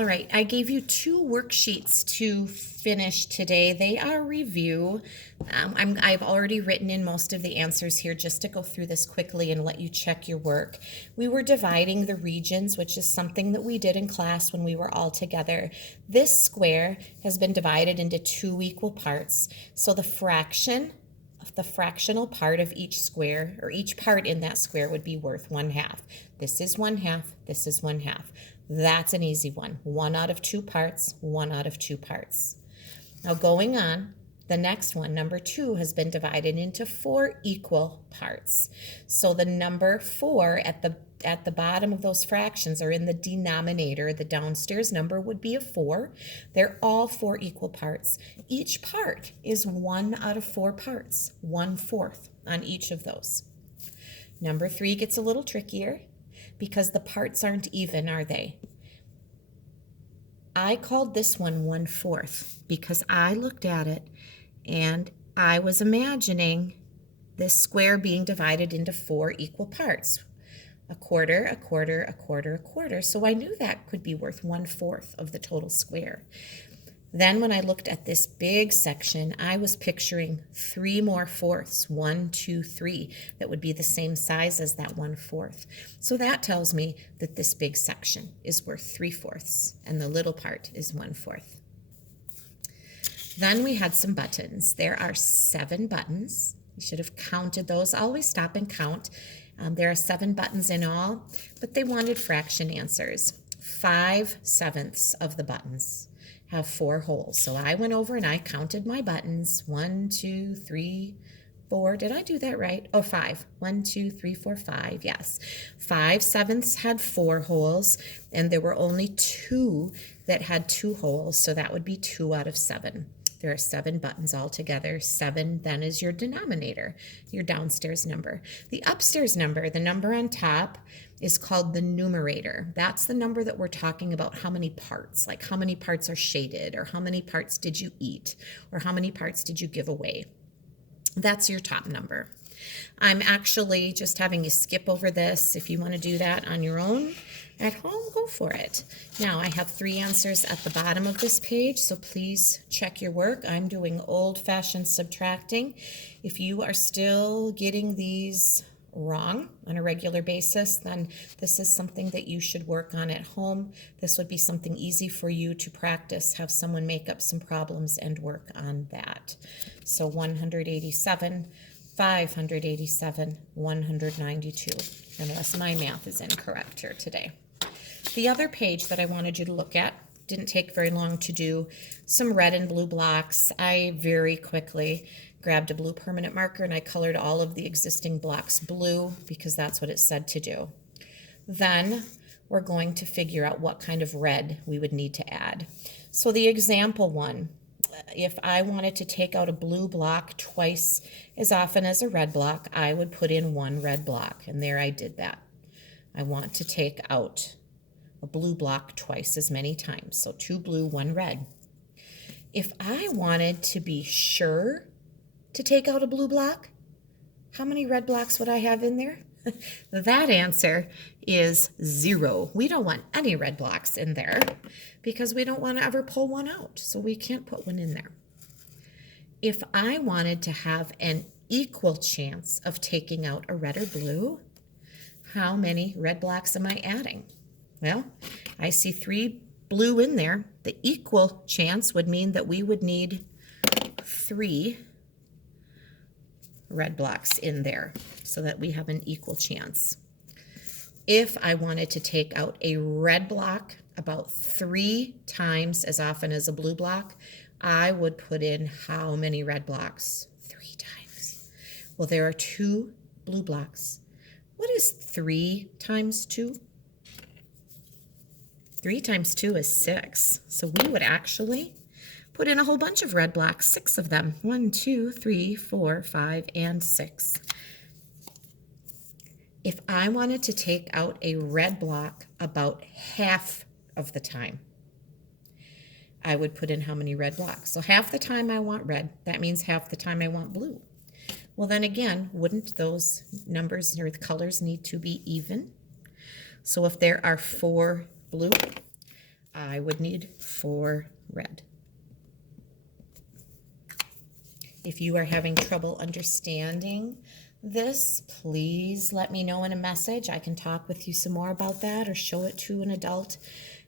All right, I gave you 2 worksheets to finish today. They are review. I've already written in most of the answers here just to go through this quickly and let you check your work. We were dividing the regions, which is something that we did in class when we were all together. This square has been divided into 2 equal parts. So the fractional part of each square, or each part in that square, would be worth 1/2. This is 1/2, this is 1/2. That's an easy one. 1 out of 2 parts, 1 out of 2 parts. Now going on, the next one, number 2, has been divided into 4 equal parts. So the number 4 at the bottom of those fractions, or in the denominator, the downstairs number would be a 4. They're all 4 equal parts. Each part is 1 out of 4 parts, 1/4 on each of those. Number 3 gets a little trickier because the parts aren't even, are they? I called this one 1/4 because I looked at it and I was imagining this square being divided into 4 equal parts. A quarter, a quarter, a quarter, a quarter. So I knew that could be worth 1/4 of the total square. Then when I looked at this big section, I was picturing 3 more fourths, 1, 2, 3, that would be the same size as that 1/4. So that tells me that this big section is worth 3/4 and the little part is 1/4. Then we had some buttons. There are 7 buttons. You should have counted those. Always stop and count. There are 7 buttons in all, but they wanted fraction answers. 5/7 of the buttons have 4 holes. So I went over and I counted my buttons. 1, 2, 3, 4. Did I do that right? Oh, 5. 1, 2, 3, 4, 5. Yes. 5/7 had 4 holes, and there were only 2 that had 2 holes. So that would be 2 out of 7. There are 7 buttons altogether. 7 then is your denominator, your downstairs number. The upstairs number, the number on top, is called the numerator. That's the number that we're talking about, how many parts, like how many parts are shaded, or how many parts did you eat, or how many parts did you give away. That's your top number. I'm actually just having you skip over this. If you want to do that on your own at home, go for it. Now I have 3 answers at the bottom of this page, so please check your work. I'm doing old-fashioned subtracting. If you are still getting these wrong on a regular basis, then this is something that you should work on at home. This would be something easy for you to practice, have someone make up some problems and work on that. So 187, 587, 192, unless my math is incorrect here today. The other page that I wanted you to look at, didn't take very long to do, some red and blue blocks. I very quickly grabbed a blue permanent marker and I colored all of the existing blocks blue because that's what it said to do. Then we're going to figure out what kind of red we would need to add. So the example one, if I wanted to take out a blue block twice as often as a red block, I would put in 1 red block, and there I did that. I want to take out a blue block twice as many times, so 2 blue, 1 red. If I wanted to be sure to take out a blue block, how many red blocks would I have in there? That answer is 0. We don't want any red blocks in there because we don't want to ever pull one out, so we can't put one in there. If I wanted to have an equal chance of taking out a red or blue, how many red blocks am I adding? Well, I see 3 blue in there. The equal chance would mean that we would need 3 red blocks in there so that we have an equal chance. If I wanted to take out a red block about 3 times as often as a blue block, I would put in how many red blocks? 3 times. Well, there are 2 blue blocks. What is 3 times 2? 3 times 2 is 6. So we would actually put in a whole bunch of red blocks, 6 of them. 1, 2, 3, 4, 5, and 6. If I wanted to take out a red block about half of the time, I would put in how many red blocks? So half the time I want red, that means half the time I want blue. Well, then again, wouldn't those numbers or the colors need to be even? So if there are 4 blue, I would need 4 red. If you are having trouble understanding this, please let me know in a message. I can talk with you some more about that or show it to an adult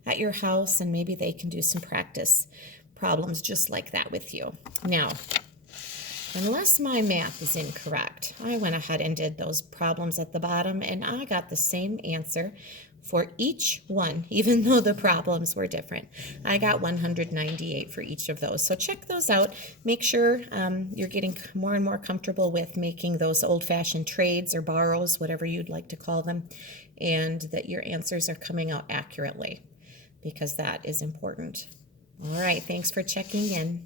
at your house, and maybe they can do some practice problems just like that with you. Now, unless my math is incorrect, I went ahead and did those problems at the bottom, and I got the same answer for each one, even though the problems were different. I got 198 for each of those. So check those out. Make sure you're getting more and more comfortable with making those old-fashioned trades or borrows, whatever you'd like to call them, and that your answers are coming out accurately, because that is important. All right, thanks for checking in.